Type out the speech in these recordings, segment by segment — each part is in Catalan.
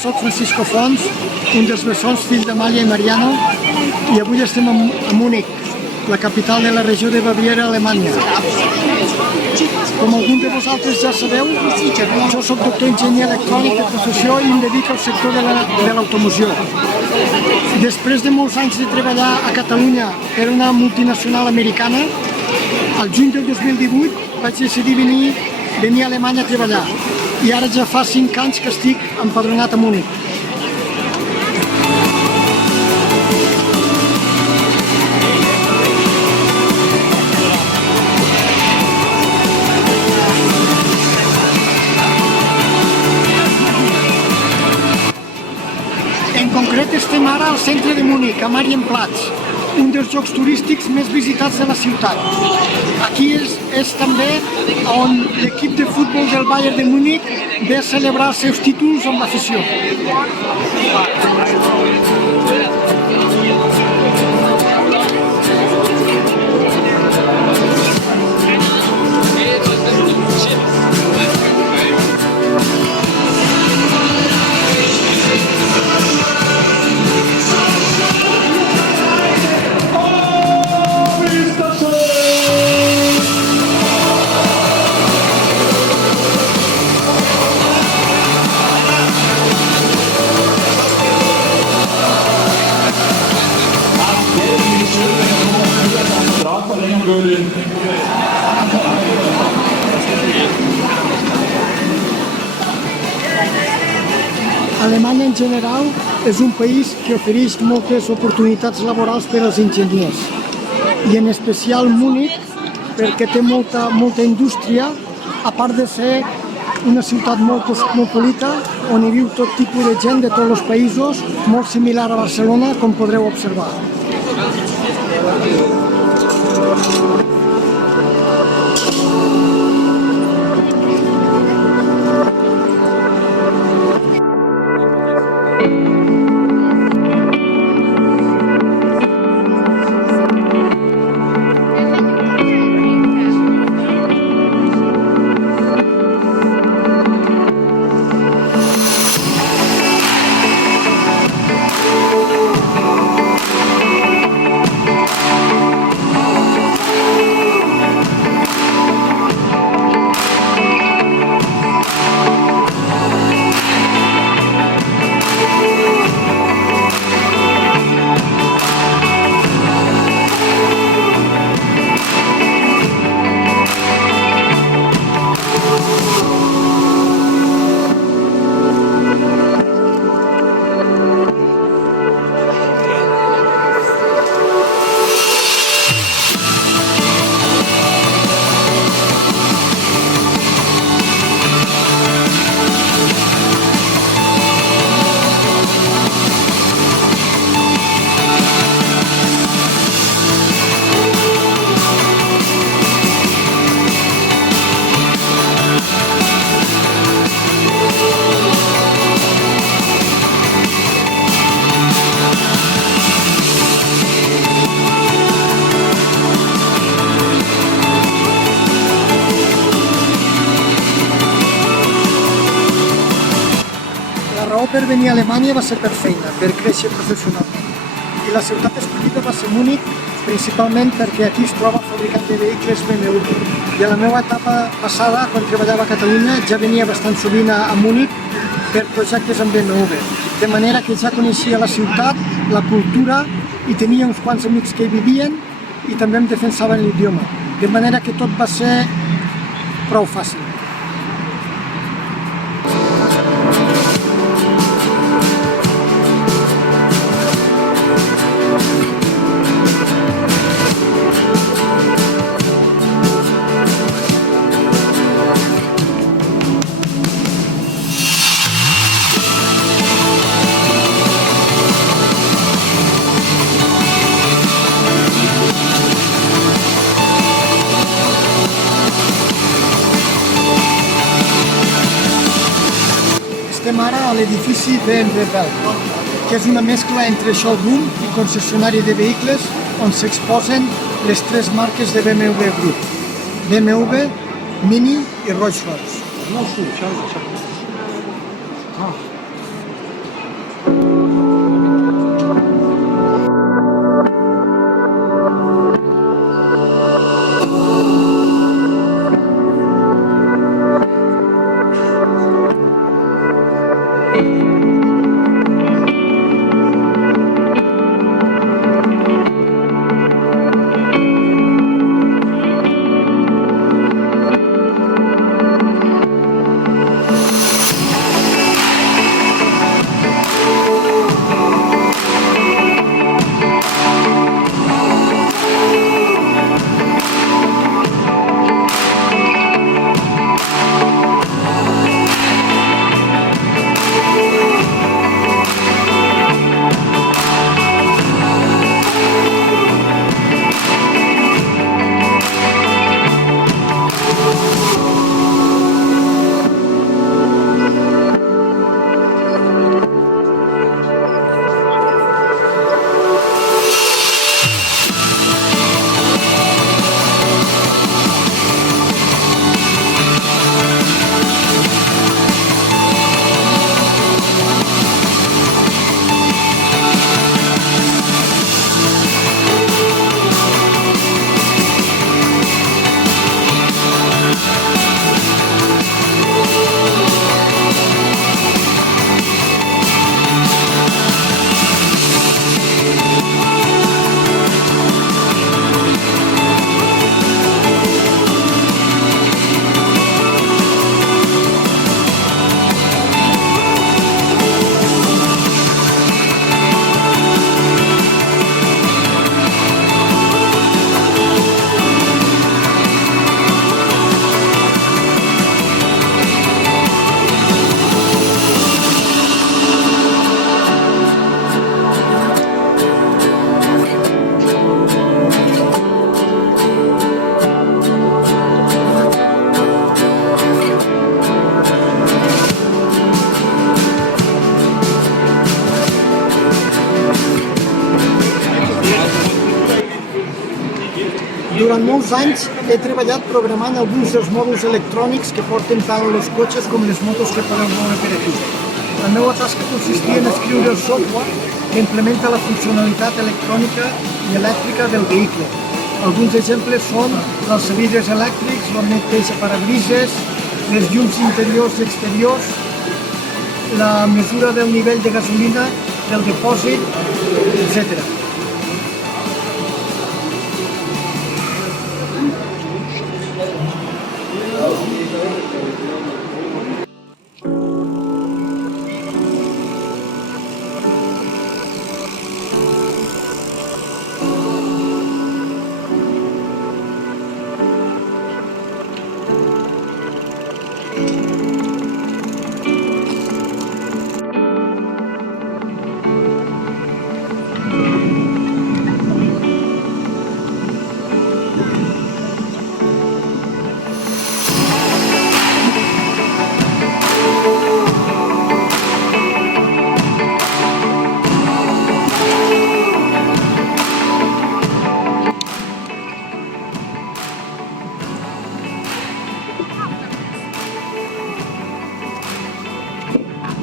soc Francisco Fons, un dels bessons, fill d'Amàlia i Mariano, i avui estem a Múnich, la capital de la regió de Baviera, Alemanya. Com alguns de vosaltres ja sabeu, jo soc doctor enginyer electrònic de professió i em dedico al sector de l'automoció. Després de molts anys de treballar a Catalunya per una multinacional americana, al juny del 2018 vaig decidir venir a Alemanya a treballar. I ara ja fa 5 anys que estic empadronat a Múnich. En concret estem ara al centre de Múnich, a Marienplatz, un dels llocs turístics més visitats de la ciutat. Aquí és també on l'equip de futbol del Bayern de Múnich ve a celebrar els seus títols amb l'afició. Alemanya en general és un país que ofereix moltes oportunitats laborals per als enginyers i en especial Múnich perquè té molta indústria, a part de ser una ciutat molt cosmopolita on hi viu tot tipus de gent de tots els països, molt similar a Barcelona, com podreu observar. Per venir a Alemanya va ser per feina, per créixer professionalment. I la ciutat escollida va ser Múnich, principalment perquè aquí es troba el fabricant de vehicles BMW. I a la meva etapa passada, quan treballava a Catalunya, ja venia bastant sovint a Múnich per projectes amb BMW. De manera que ja coneixia la ciutat, la cultura, i tenia uns quants amics que hi vivien i també em defensaven l'idioma. De manera que tot va ser prou fàcil. Estem ara a l'edifici BMW Welt, que és una mescla entre showroom i concessionari de vehicles on s'exposen les 3 marques de BMW Group: BMW, Mini i Rolls-Royce. durant molts anys he treballat programant alguns dels mòduls electrònics que porten tant els cotxes com les motos que podeu veure per aquí. La meva tasca consistia en escriure el software que implementa la funcionalitat electrònica i elèctrica del vehicle. Alguns exemples són els vidres elèctrics, el neteja parabrises, les llums interiors i exteriors, la mesura del nivell de gasolina, del dipòsit, etc.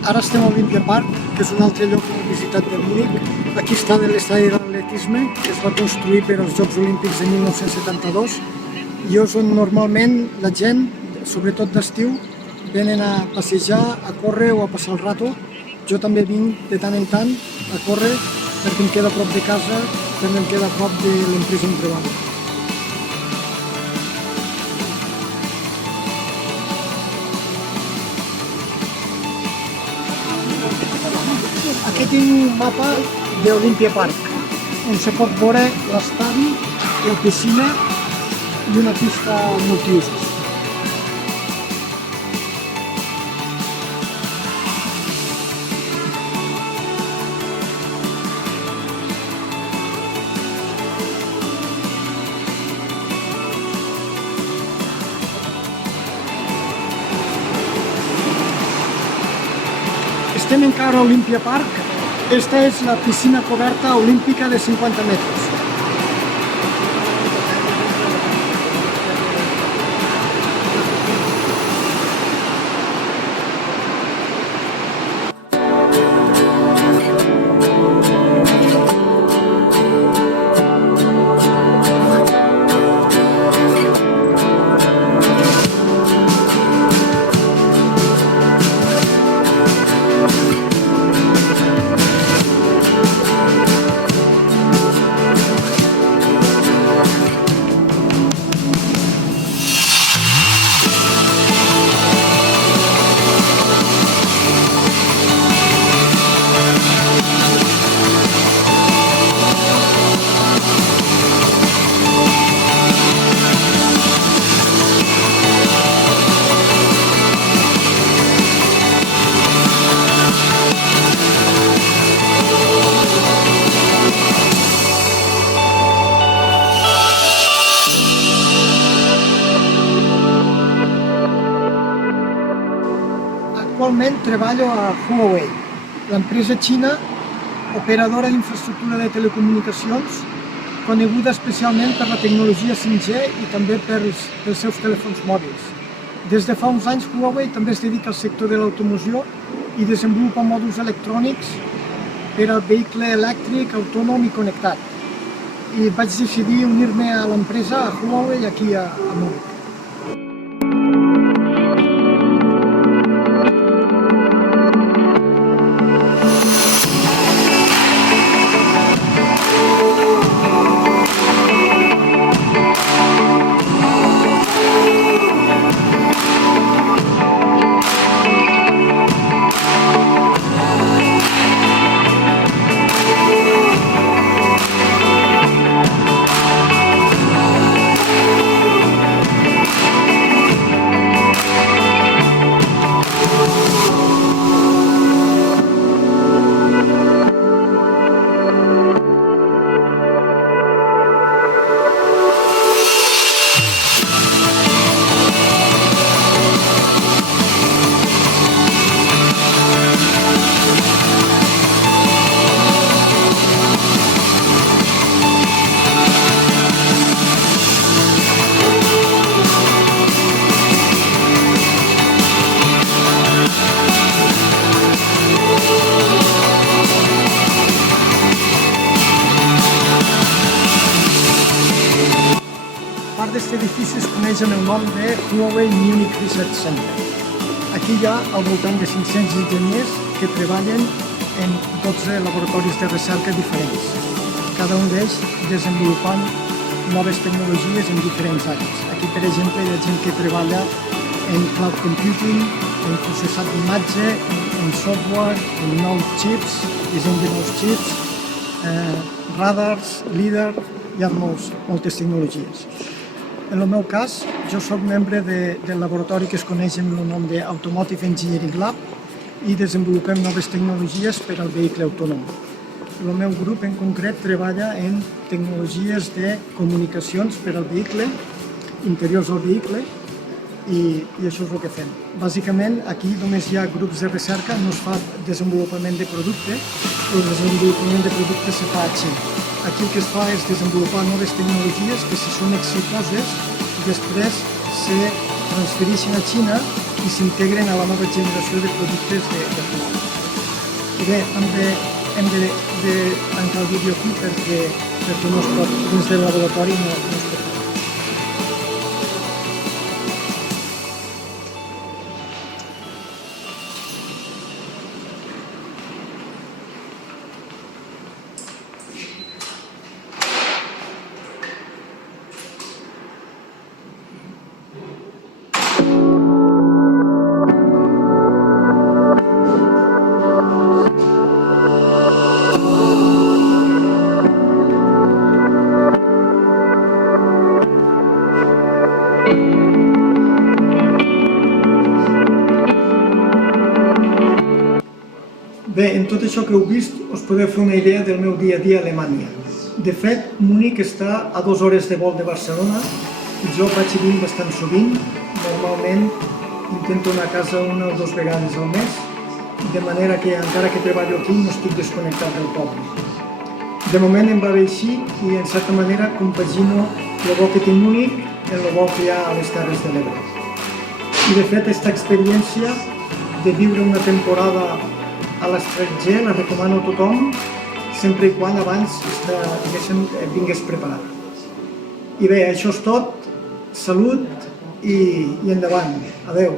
Ara estem a Olympia Park, que és un altre lloc que hem visitat de Múnich. Aquí està l'estadi d'atletisme, que es va construir per als Jocs Olímpics de 1972 i és on normalment la gent, sobretot d'estiu, venen a passejar, a córrer o a passar el rato. Jo també vinc de tant en tant a córrer perquè em queda a prop de casa, perquè em queda a prop de l'empresa on treballo. Aquí tinc un mapa d'Olympia Park, on se pot veure l'estadi, la piscina i una pista multiusos. Estem encara a Olympia Park. Esta és la piscina coberta olímpica de 50 metres. Actualment treballo a Huawei, l'empresa xina operadora d'infraestructura de telecomunicacions, coneguda especialment per la tecnologia 5G i també pels seus telèfons mòbils. Des de fa uns anys, Huawei també es dedica al sector de l'automoció i desenvolupa mòduls electrònics per al vehicle elèctric, autònom i connectat. I vaig decidir unir-me a l'empresa, a Huawei, aquí a Múnich. Aquest edifici es coneix amb el nom de Huawei Munich Research Center. Aquí hi ha al voltant de 500 enginyers que treballen en 12 laboratoris de recerca diferents, cada un d'ells desenvolupant noves tecnologies en diferents àrees. Aquí, per exemple, hi ha gent que treballa en cloud computing, en processat d'imatge, en software, en nous chips, disseny de nous chips, radars, LIDAR, hi ha moltes tecnologies. En el meu cas, jo soc membre del laboratori que es coneix amb el nom de Automotive Engineering Lab i desenvolupem noves tecnologies per al vehicle autònom. El meu grup en concret treballa en tecnologies de comunicacions per al vehicle, interiors del vehicle, i això és el que fem. Bàsicament, aquí només hi ha grups de recerca, no es fa desenvolupament de producte, el desenvolupament de producte se fa a Xina. Aquí el que es fa és desenvolupar noves tecnologies que, si són exitoses, després se transfereixen a Xina i s'integren a la nova generació de productes de Huawei. I bé, hem de tancar el vídeo aquí perquè no es pot, dins del laboratori no es pot. Bé, en tot això que heu vist us podeu fer una idea del meu dia a dia a Alemanya. De fet, Munic està a 2 hores de vol de Barcelona i jo vaig i vinc bastant sovint. Normalment intento anar a casa 1 o 2 vegades al mes, de manera que encara que treballo aquí no estic desconnectat del poble. De moment em va bé així i en certa manera compagino el bo que té Munic amb el bo que hi ha a les Terres de l'Ebre. I de fet, aquesta experiència de viure una temporada a l'estranger la recomano a tothom, sempre i quan abans vingués preparat. I bé, això és tot. Salut i endavant. Adeu.